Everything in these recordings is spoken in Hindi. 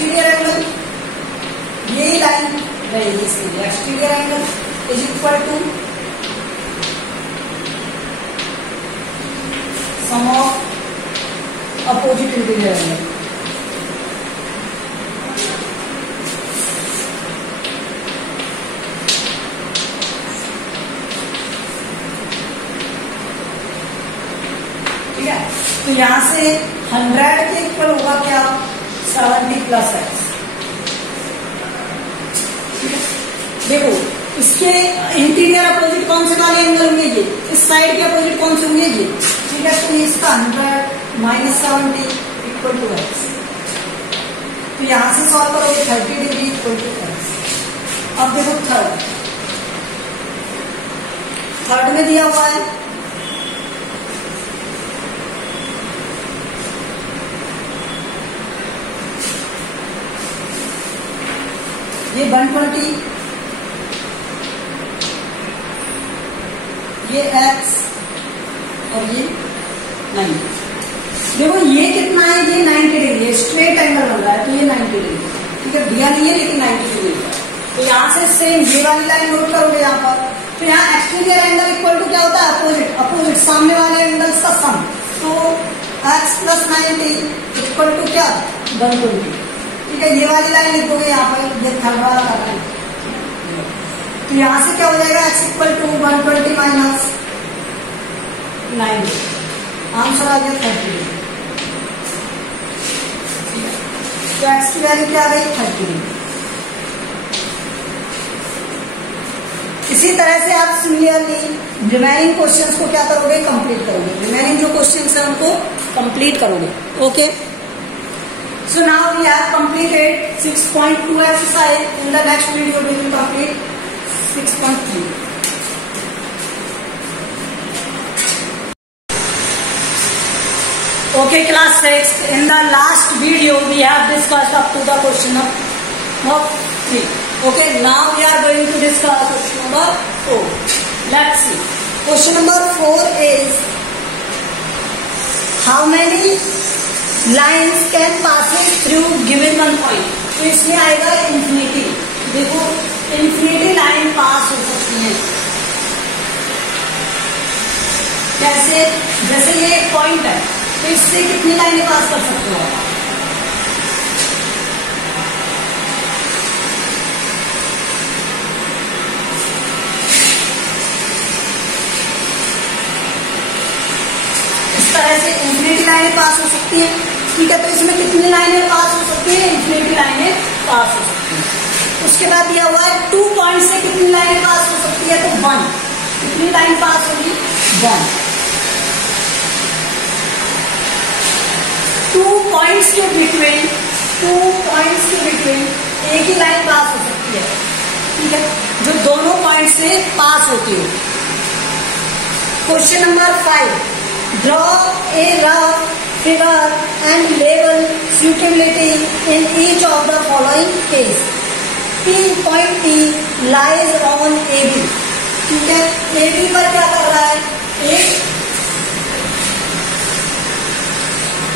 एक्सटीरियर एंगल, ये लाइन रहेगी इसके, exterior angle is equal to sum of opposite interior angle. ठीक है, तो यहां से 100 के इक्वल होगा क्या, 70 प्लस एक्स। देखो इसके इंटीरियर अपोजिट कौन से वाले एंगल होंगे, ये इस साइड के अपोजिट कौन से होंगे, ये। ठीक है, तो इसका 100 माइनस 70 इक्वल टू एक्स। तो यहां से सॉल्व करोगे 30 डिग्री इक्वल टू एक्स। अब देखो थर्ड में दिया हुआ है ये 120, ये x और ये 90। देखो ये कितना है, ये 90 डिग्री, स्ट्रेट एंगल बन रहा है, तो ये 90 डिग्री। ठीक है, दिया नहीं है लेकिन 90 डिग्री का। तो यहां से सेम ये वाली लाइन नोट करोगे यहाँ पर। तो यहाँ एक्सटीरियर एंगल इक्वल टू क्या होता है, अपोजिट, अपोजिट सामने वाले एंगल्स का सम। तो x प्लस 90 इक्वल टू क्या, 120। ठीक है, ये वाली लाइन लिखोगे यहाँ पर, ये थर्ड वाला करना है। तो यहां से क्या हो जाएगा, x equal to 120 minus 90, answer आ गया 30। तो x की वैल्यू क्या आ गई, 30। इसी तरह से आप सिमिलरली रिमेनिंग क्वेश्चंस को क्या करोगे, कंप्लीट करोगे। रिमेनिंग जो क्वेश्चंस है उनको कंप्लीट करोगे। Okay, so now we have completed 6.2 exercise. In the next video we will complete 6.3. Okay, class 6. In the last video we have discussed up to the question number 3. Okay, now we are going to discuss question number 4. Let's see. Question number 4 is how many lines can passes through given one point. तो इसमें आएगा इंफिनिटी। देखो इंफिनिटी लाइन पास हो सकती है कैसे, जैसे ये एक पॉइंट है, तो इससे कितनी लाइनें पास कर सकते हो आप। इस तरह से इंफिनिटी लाइनें पास हो सकती हैं। ठीक है, तो इसमें कितनी लाइनें पास हो सकती है, इंफिनिटी लाइनें पास हो सकती हैं। उसके बाद दिया हुआ है 2 पॉइंट से कितनी लाइनें पास हो सकती है, तो 1। कितनी लाइन पास होगी, 1। 2 पॉइंट्स के बिटवीन एक ही लाइन पास हो सकती है। ठीक है, जो दोनों पॉइंट से पास होती है। Question number 5, draw a rough figure and label suitability in each of the following case. P point P lies on AB. ठीक है, AB पर क्या कर रहा है, एक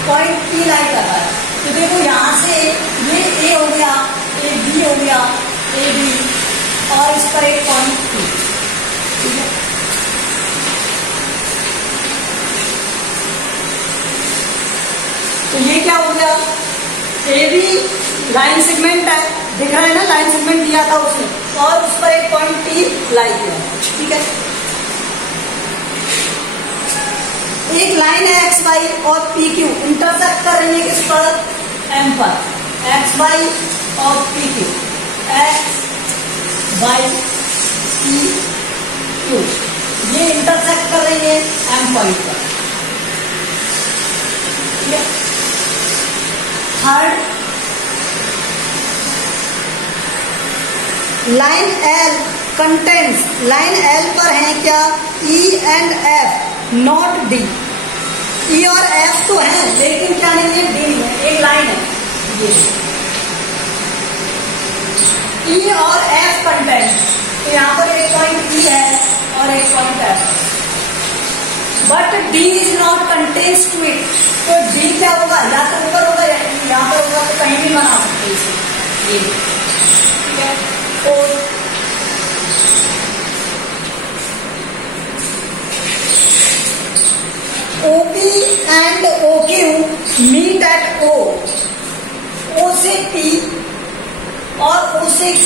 पॉइंट P लाइन कर रहा है। तो देखो यहां से ये A हो गया, ये B हो गया, AB, और इस पर एक पॉइंट P। ठीक है, तो ये क्या हो गया, ए बी लाइन सेगमेंट है, दिख रहा है ना, लाइन सेगमेंट दिया था उसने, और उस पर एक पॉइंट टी लाई किया। ठीक है, एक लाइन है एक्स वाई और पी क्यू इंटरसेक्ट कर रही है किस पर, एम पर। एक्स वाई और P Q, X Y P Q, ये इंटरसेक्ट कर रही है एम पॉइंट पर। ठीक है, third, line L contains, line L पर है क्या, E and F, not D. E और एफ तो है लेकिन क्या नहीं है, डी है, एक लाइन है ये। ई और एफ कंटेंट, तो यहां पर एक पॉइंट ई है और एक point F, but D is not contains two it, तो डी क्या होगा, या तो ऊपर होगा या यहाँ पर होगा, तो कहीं भी बना सकते हैं इसे ये, ठीक है। और OP and OQ meet at O, O से P और O से Q,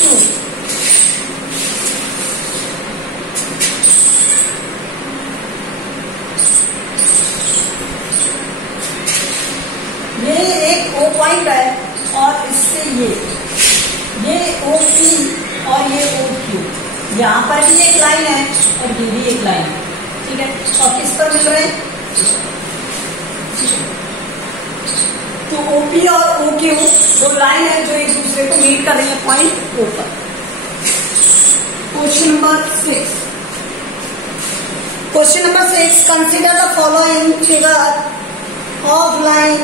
ये एक O पॉइंट है और इससे ये OP और ये OQ, यहाँ पर भी एक लाइन है और ये भी एक लाइन है, ठीक है। और किस पर मिल रहे हैं, तो OP और OQ दो लाइन है जो एक दूसरे को मीट कर रही है पॉइंट O पर। Question number 6, consider the following figure of line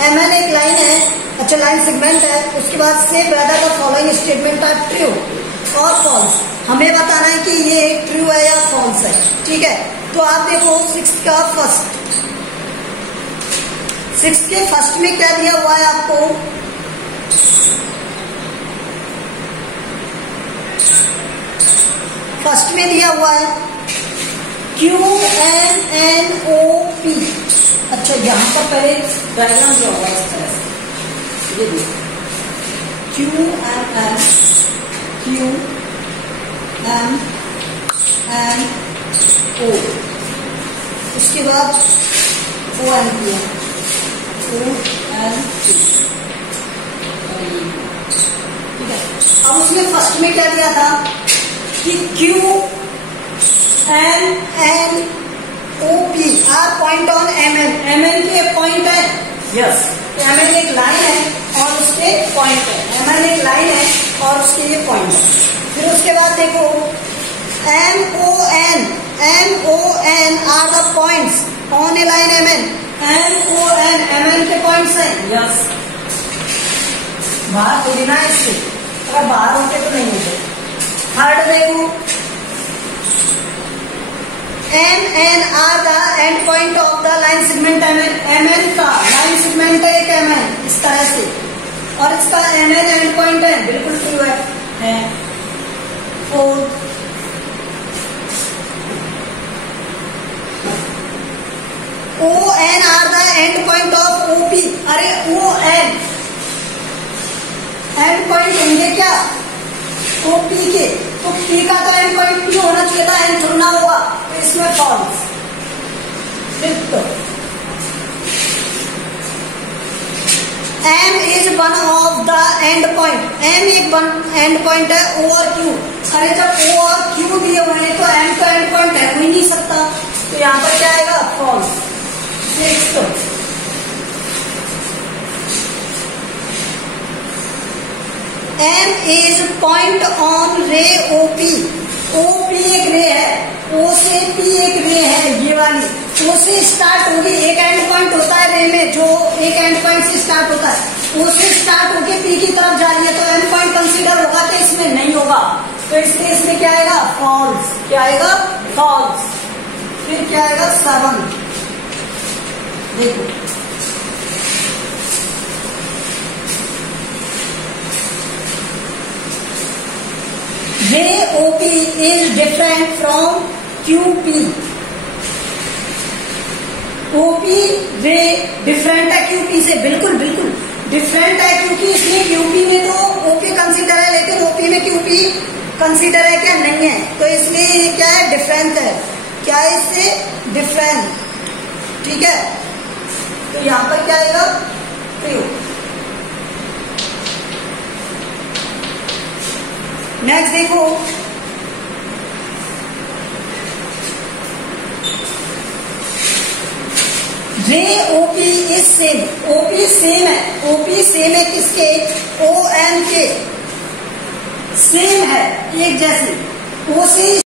MN एक लाइन है, अच्छा लाइन सेगमेंट है। उसके बाद से whether the following statement are true और फॉल्स, हमें बताना है कि ये ट्रू है या फॉल्स है, ठीक है। तो आप देखो 6 के फर्स्ट में क्या दिया हुआ है आपको, फर्स्ट में दिया हुआ है QNNOP। अच्छा यहाँ पर पहले डायग्राम जो होगा इस तरह से, ये देखो QNNO, उसके बाद ON किया, ठीक है। अब उसमें फर्स्ट में क्या दिया था कि QNNOP are point on MN की एक पॉइंट है, यस, MN एक लाइन है और उसके पॉइंट है, MN एक लाइन है और उसके ये पॉइंट है। फिर उसके बाद देखो MON are the points on a line MN MN के पॉइंट्स हैं, यस, बाहर तो बिना इससे, अगर बाहर होते तो नहीं होते। थर्ड देखो MN are the end point of the line segment MN का लाइन सेगमेंट है एक MN इस तरह से, और इसका MN एंड पॉइंट है, बिल्कुल ट्रू है। Fourth ON are the end point of OP, अरे ON एंड पॉइंट होंगे क्या OP के, तो P का तो एंड पॉइंट P होना चाहिए था, एंड थोड़ा हुआ, तो इसमें false. Fifth M is one of the end point, M एक एंड पॉइंट है O और Q, अरे जब O और Q दिए हुए हैं तो M का एंड पॉइंट है हो ही नहीं सकता, तो यहाँ पर क्या आएगा, false. M is point on ray OP, OP एक रे है, O से P एक रे है, ये वाली O से स्टार्ट होगी, एक एंड पॉइंट होता है रे में जो एक एंड पॉइंट से स्टार्ट होता है, O से स्टार्ट होके P की तरफ जा रही है, तो एंड पॉइंट कंसीडर होगा कि इसमें नहीं होगा, तो इस केस में क्या आएगा, फॉल्स। क्या आएगा, फॉल्स। फिर क्या आएगा, 7, देखो JOP is different from QP, OP रे डिफरेंट है QP से, बिल्कुल बिल्कुल डिफरेंट है, क्योंकि इसमें QP में तो OP कंसीडर है लेकिन OP में QP कंसीडर है क्या, नहीं है, तो इसलिए क्या है, डिफरेंट है, क्या है इससे, डिफरेंट, ठीक है। तो यहाँ पर क्या आएगा, ट्रू। नेक्स्ट देखो JOP is same, OP same है, OP सेम है किसके, ON के, सेम है एक जैसे, O से